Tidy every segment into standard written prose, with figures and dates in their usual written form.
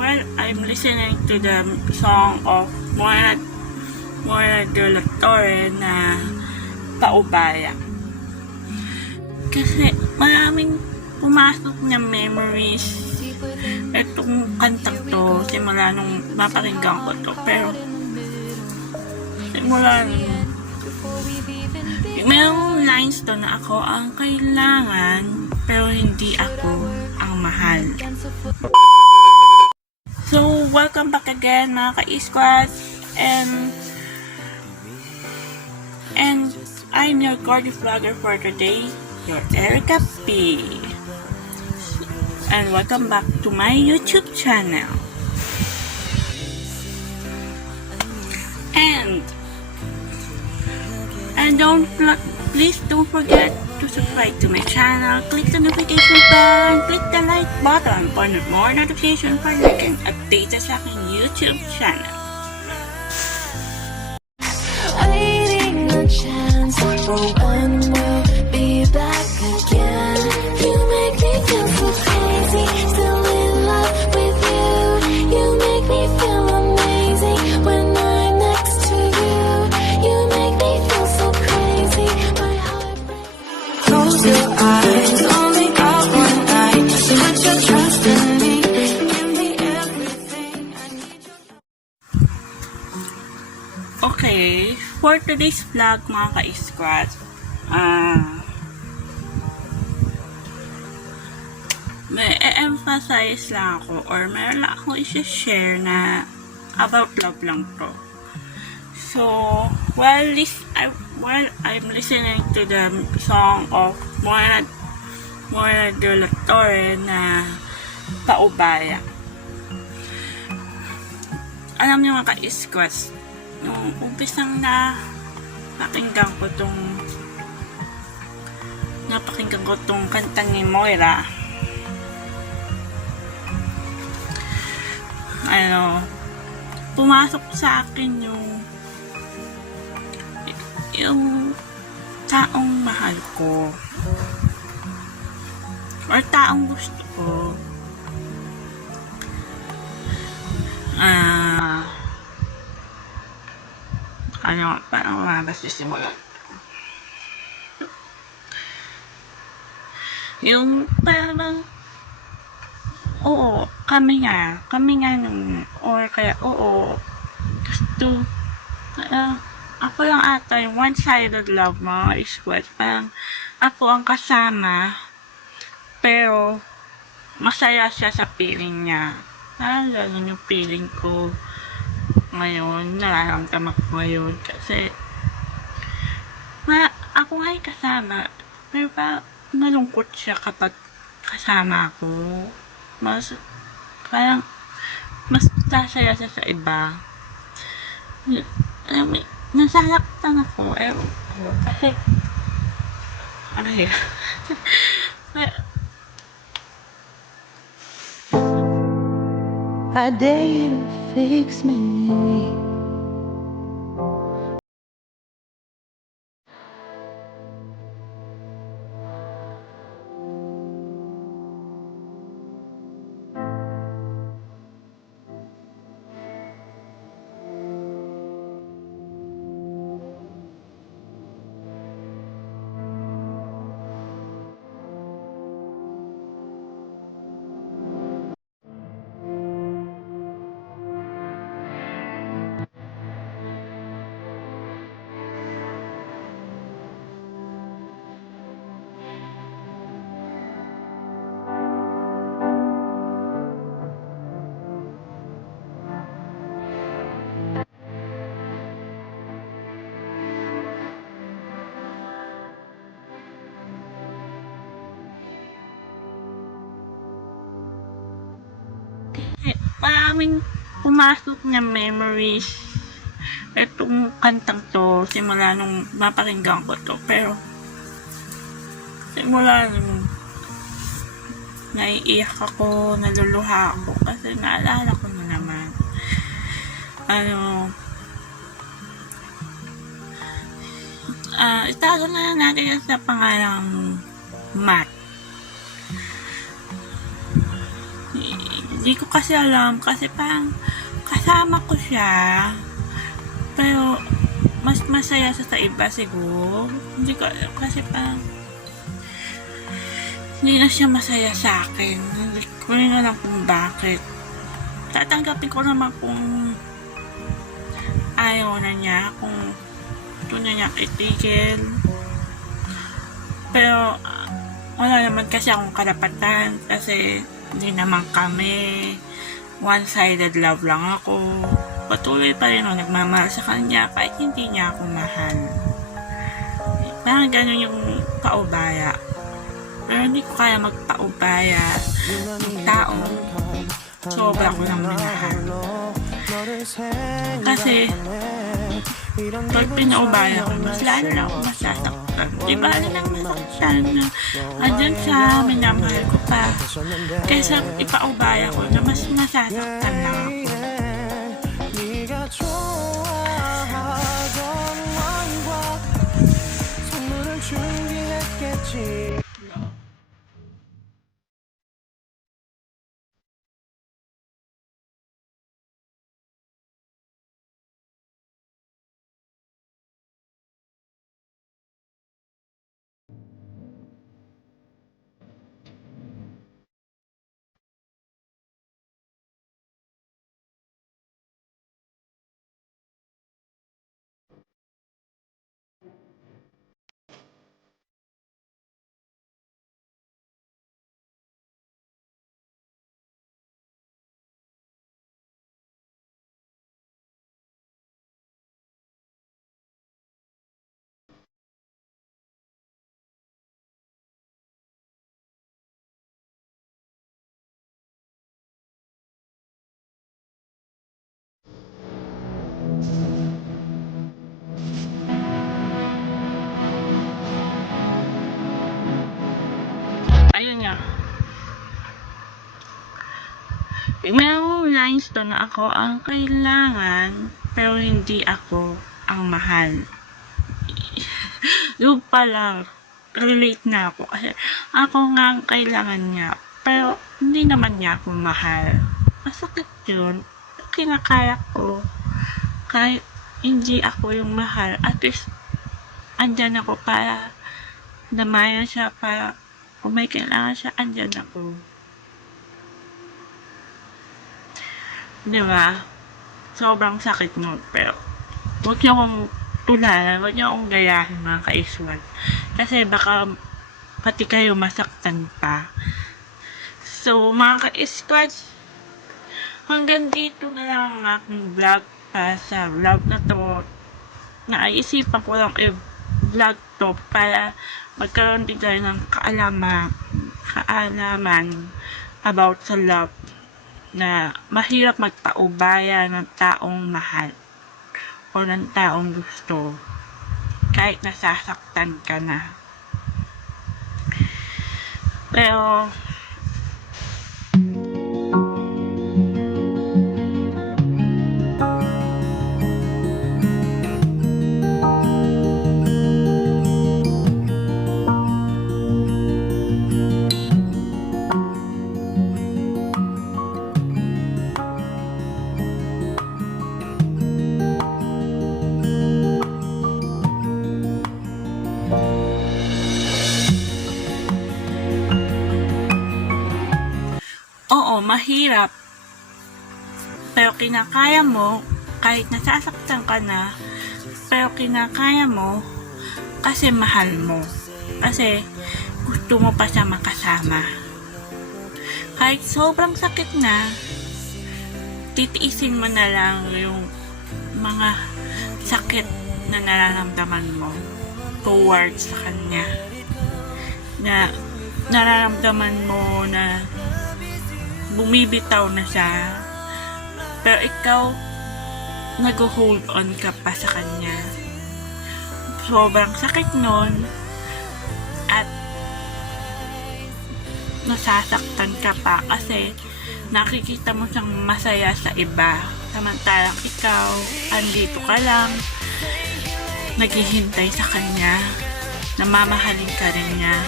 while I'm listening to the song of Moira de la Torre na Paubaya. Kasi maraming pumasok na memories itong kantang to simula nung mapakinggan ko to. Pero simula mayroong lines to na ako ang kailangan pero hindi ako ang mahal. So, welcome back again mga ka-e-squads, and I'm your gorgeous vlogger for today, your Erica P. And welcome back to my YouTube channel. And please don't forget to subscribe to my channel, click the notification bell, click the like button for more notification para you can update sa aking YouTube channel. Waiting a chance for when we'll be back again. You make me feel so crazy, still in love with you. You make me feel amazing when I'm next to you. You make me feel so crazy, my heart breaks. Close your eyes, only got one night. Put your trust in me, give me everything I need. Okay, for today's vlog mga ka-e-squads, may emphasize lang ako or meron lang ako i-share na about love lang to. So, while I'm listening to the song of Moira de la Torre na Paubaya, alam niyo mga ka-e-squads, nung umpisang napakinggan ko tong kantang ni Moira, pumasok sa akin yung taong mahal ko or taong gusto ko. Paano mabas sisimula? Yung parang oo, kami nga nung, or kaya oo, gusto, ako lang ata yung one-sided love mga squad. Parang ako ang kasama pero masaya siya sa feeling niya. Parang ganun yung feeling ko ngayon, nararamdaman ko ngayon kasi ako nga yung kasama pero parang malungkot siya kapag kasama ako. Parang mas sasaya siya sa iba. Nasasaktan ako kasi I dare you to fix me. maraming pumasok na memories itong kantang to simula nung mapakinggan ko to. Pero simula nung naiiyak ako, naluluha ako kasi naalala ko na naman itago na natin sa pangalang Matt. Hindi ko kasi alam kasi parang kasama ko siya. Pero mas masaya siya sa iba siguro. Hindi ko alam kasi parang hindi na siya masaya sa akin. Hindi ko rin alam kung bakit. Tatanggapin ko naman kung ayaw na niya, kung gusto niya itigil. Pero wala naman kasi akong karapatan kasi hindi naman kami one-sided love lang ako. Patuloy pa rin ako nagmamahal sa kanya kahit hindi niya ako mahal. Parang ganun yung paubaya. Pero hindi ko kaya magpaubaya ng taong sobra ko lang minahal. Kasi pag pinaubaya ko, mas lalo na ako masasaktan. Diba lang masaktan na andyan siya, minamahal ko pa. Kaysa ipaubaya ko na mas masasaktan lang ako. Ayun nga. May lines to na ako ang kailangan pero hindi ako ang mahal. Yung pala, relate na ako kasi ako nga ang kailangan niya pero hindi naman niya ako mahal. Masakit yun. Kinakaya ko kahit hindi ako yung mahal. At least andyan ako para damayan siya, para kung may kailangan siya, andyan ako. Diba? Sobrang sakit nun. Pero huwag niyo akong tularan, huwag niyo akong gayahin mga kaiswan. Kasi baka pati kayo masaktan pa. So mga kaiswan, hanggang dito na lang ang aking vlog sa vlog na to. Naisipan ko lang i-vlog to para magkaroon din tayo ng kaalaman about sa love na mahirap magpaubaya ng taong mahal o ng taong gusto kahit nasasaktan ka na. Pero oo, mahirap. Pero kinakaya mo, kahit nasasaktan ka na, pero kinakaya mo kasi mahal mo. Kasi gusto mo pa siya makasama. Kahit sobrang sakit na, titiisin mo na lang yung mga sakit na nararamdaman mo towards sa kanya. Na nararamdaman mo na bumibitaw na siya, pero ikaw nag-hold on ka pa sa kanya. Sobrang sakit nun at nasasaktan ka pa kasi nakikita mo siyang masaya sa iba, samantalang ikaw andito ka lang naghihintay sa kanya, namamahalin ka rin niya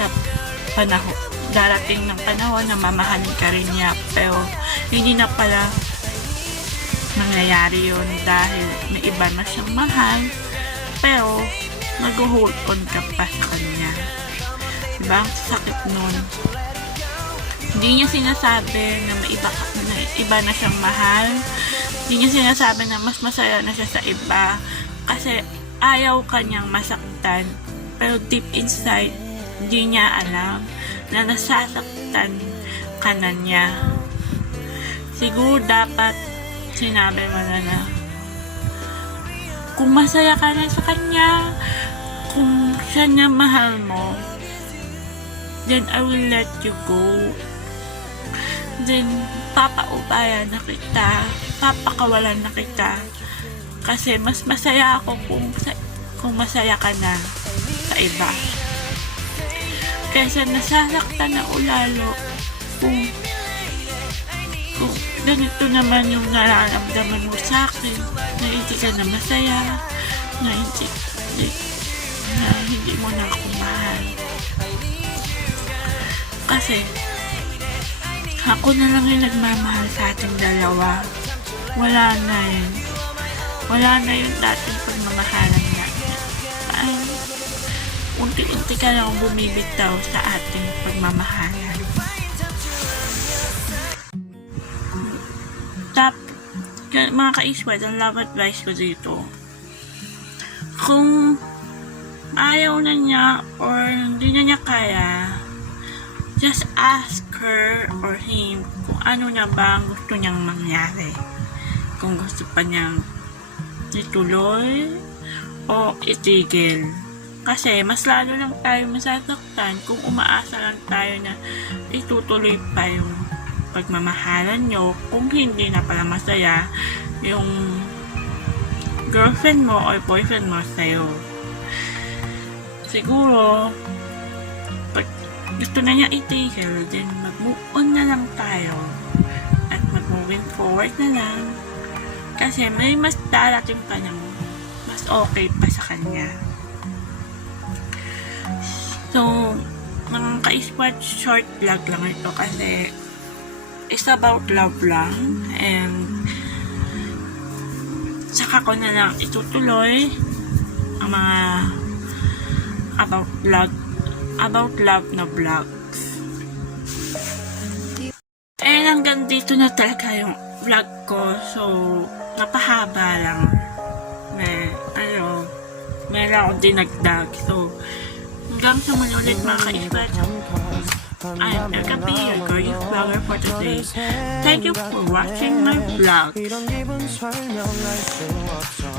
sa panahon darating ng panahon na mamahalin ka rin niya, pero hindi na pala nangyayari yun dahil may iba na siyang mahal, pero nag-hold on ka pa sa kanya. Diba? Ang sakit nun. Hindi niya sinasabi na may iba na siyang mahal. Hindi niya sinasabi na mas masaya na siya sa iba kasi ayaw kanyang masaktan, pero deep inside hindi niya alam na nasasaktan ka na niya. Siguro dapat sinabi mo na kung masaya ka na sa kanya, kung siya niya mahal mo, then I will let you go. Then papaubayan na kita, papakawalan na kita, kasi mas masaya ako kung masaya ka na sa iba kaysa nasasaktan na ulalo kung ganito naman yung nararamdaman mo sa akin, na hindi ka na masaya, na hindi mo na ako mahal. Kasi ako na lang yung nagmamahal sa ating dalawa. Wala na yun. Wala na yung dating pagmamahalan natin. Unti-unti ka lang bumibitaw sa ating pagmamahalan. Mga ka-iswad, ang love advice ko dito, kung ayaw na niya or hindi na niya kaya, just ask her or him kung ano na ba ang gusto niyang mangyari. Kung gusto pa niyang ituloy o itigil. Kasi mas lalo lang tayo masasaktan kung umaasa lang tayo na itutuloy pa yung pagmamahalan nyo kung hindi na pala masaya yung girlfriend mo or boyfriend mo sa'yo. Siguro pag gusto na niya itigil, then mag-move on na lang tayo at mag-moving forward na lang, kasi may mas darating pa ng mas okay pa sa kanya. So mga ka-iswat, short vlog lang ito kasi it's about love lang, and saka ko na lang itutuloy ang mga about love na vlogs. And hanggang dito na talaga yung vlog ko, so napahaba lang. Meron akong dinagdag, so hanggang sa muli ulit mga ka-iswat. I'm Erika P, your gorgeous vlogger for today. Thank you for watching my vlog. 이런 기분 설명할 수 없어